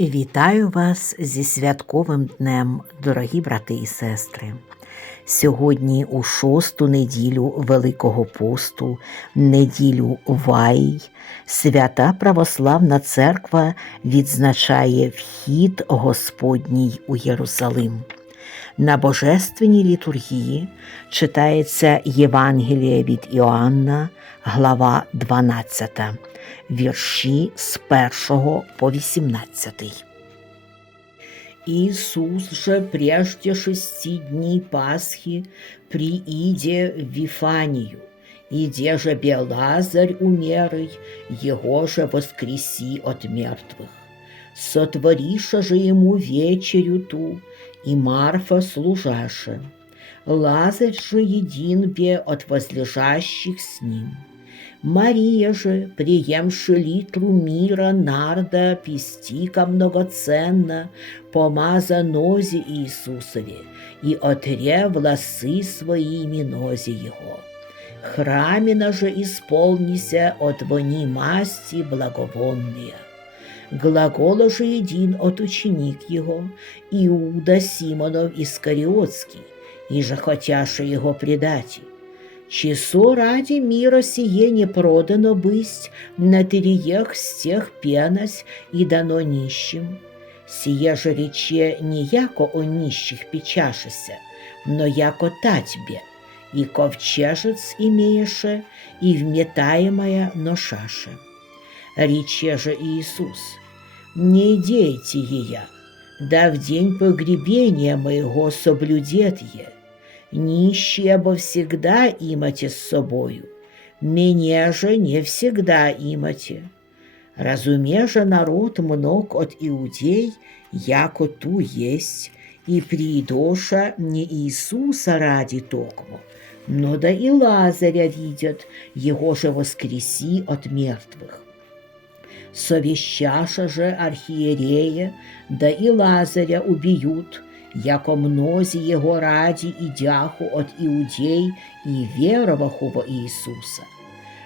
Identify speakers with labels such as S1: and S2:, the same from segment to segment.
S1: Вітаю вас зі святковим днем, дорогі брати і сестри. Сьогодні у шосту неділю Великого посту, неділю Вай, свята Православна Церква відзначає вхід Господній у Єрусалим. На божественній літургії читається Євангеліє від Іоанна, глава 12, вірші з 1 по 18. Иисус же прежде шести дней Пасхи прииде в Вифанию, и где же бе Лазарь умерый, его же воскреси от мертвых. Сотвориша же ему вечерю ту, и Марфа служаша. Лазарь же един бе от возлежащих с ним. Мария же, приемши литру мира нарда, пестика многоценно, помаза нозе Иисусове и отре волосы своими нозе Его. Храмина же исполнися от вони масти благовонные. Глагола же един от ученик его, Иуда Симонов Искариотский, и же хотяше его предать. Часу ради мира сие не продано бысть, на тереях с тех пенась и дано нищим. Сие же рече не яко о нищих печашися, но яко татьбе, и ковчежец имееше, и вметаемая ношаше. Рече же Иисус, не идейте ея, да в день погребения моего соблюдет е, нищие обо всегда имате с собою, меня же не всегда имате. Разуме же народ мног от иудей, яко ту есть, и приидоша не Иисуса ради токмо, но да и Лазаря видят, его же воскреси от мертвых. Совещаша же архиерея, да и Лазаря убьют, яко мнози его ради идяху от иудей и вероваху во Иисуса.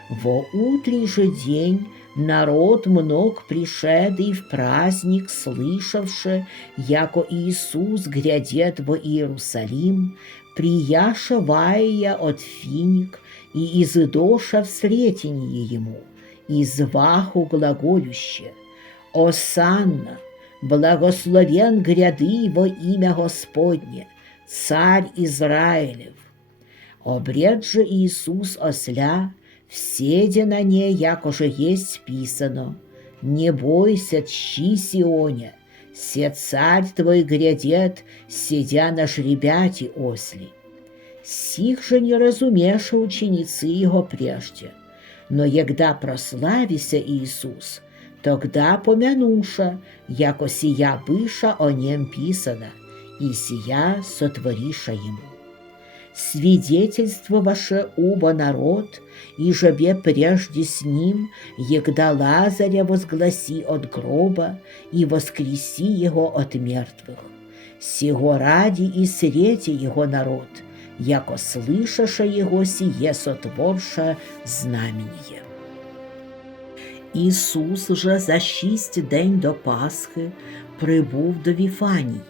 S1: Во утрий же день народ мног пришедый в праздник, слышавши, яко Иисус грядет во Иерусалим, прияша вая от финик и изыдоша в сретенье ему, и зваху глаголюще, «Осанна, благословен гряды во имя Господне, царь Израилев». Обред же Иисус осля, вседе на ней, якоже есть писано, «Не бойся, тщи Сионе, се царь твой грядет, сидя на жребяти осли». Сих же не разумеша ученицы его прежде, но егда прославися Иисус, тогда помянуша, яко сия быша о нем писано, и сия сотвориша ему. Свидетельство ваше оба народ, и жебе прежде с ним, егда Лазаря возгласи от гроба и воскреси его от мертвых. Сего ради и срети его народ, яко слышаша его сие сотворша знамение. Ісус же за шість день до Пасхи прибув до Віфанії,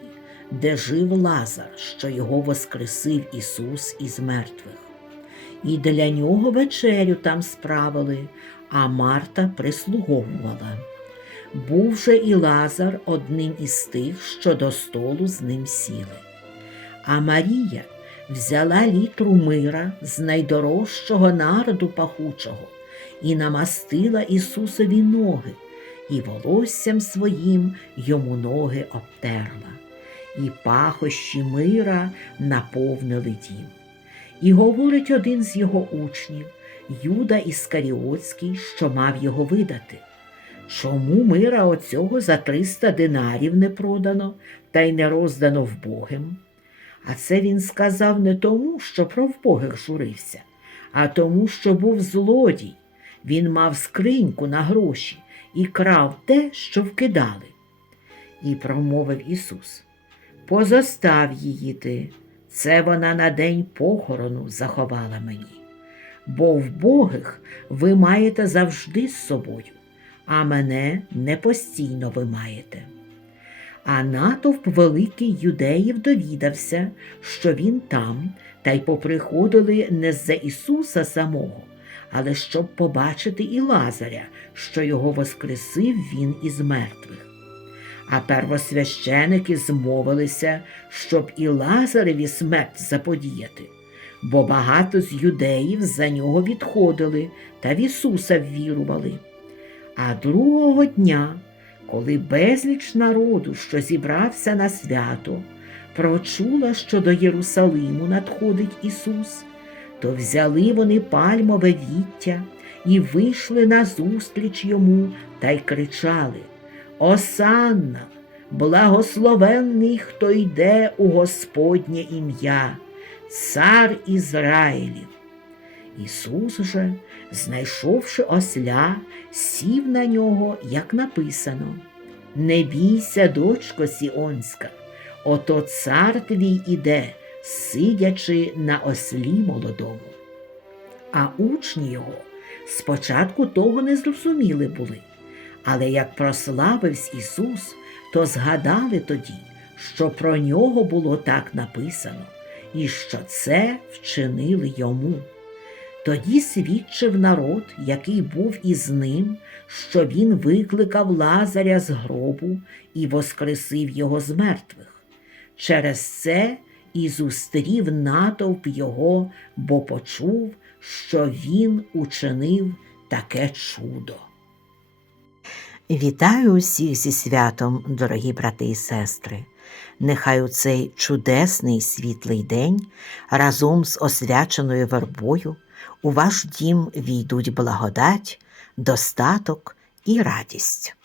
S1: де жив Лазар, що його воскресив Ісус із мертвих. І для нього вечерю там справили, а Марта прислуговувала. Був же і Лазар одним із тих, що до столу з ним сіли. А Марія взяла літру мира з найдорожчого народу пахучого і намастила Ісусові ноги, і волоссям своїм йому ноги обтерла, і пахощі мира наповнили дім. І говорить один з його учнів, Юда Іскаріотський, що мав його видати. Чому мира оцього за триста динарів не продано та й не роздано вбогим? А це він сказав не тому, що про вбогих журився, а тому, що був злодій. Він мав скриньку на гроші і крав те, що вкидали. І промовив Ісус: Позостав її ти, це вона на день похорону заховала мені. Бо вбогих ви маєте завжди з собою, а мене не постійно ви маєте. А натовп великий юдеїв довідався, що він там, та й поприходили не за Ісуса самого, але щоб побачити і Лазаря, що його воскресив він із мертвих. А первосвященики змовилися, щоб і Лазареві смерть заподіяти, бо багато з юдеїв за нього відходили та в Ісуса ввірували. А другого дня, коли безліч народу, що зібрався на свято, прочула, що до Єрусалиму надходить Ісус, то взяли вони пальмове віття і вийшли назустріч йому та й кричали Осанна, благословенний, хто йде у Господнє ім'я, цар Ізраїлів. Ісус же, знайшовши осля, сів на нього, як написано: Не бійся, дочко Сіонська, ото цар твій іде, сидячи на ослі молодому. А учні його спочатку того не зрозуміли були, але як прославився Ісус, то згадали тоді, що про нього було так написано, і що це вчинили йому. Тоді свідчив народ, який був із ним, що він викликав Лазаря з гробу і воскресив його з мертвих. Через це і зустрів натовп його, бо почув, що він учинив таке чудо.
S2: Вітаю усіх зі святом, дорогі брати і сестри. Нехай у цей чудесний світлий день разом з освяченою вербою у ваш дім війдуть благодать, достаток і радість.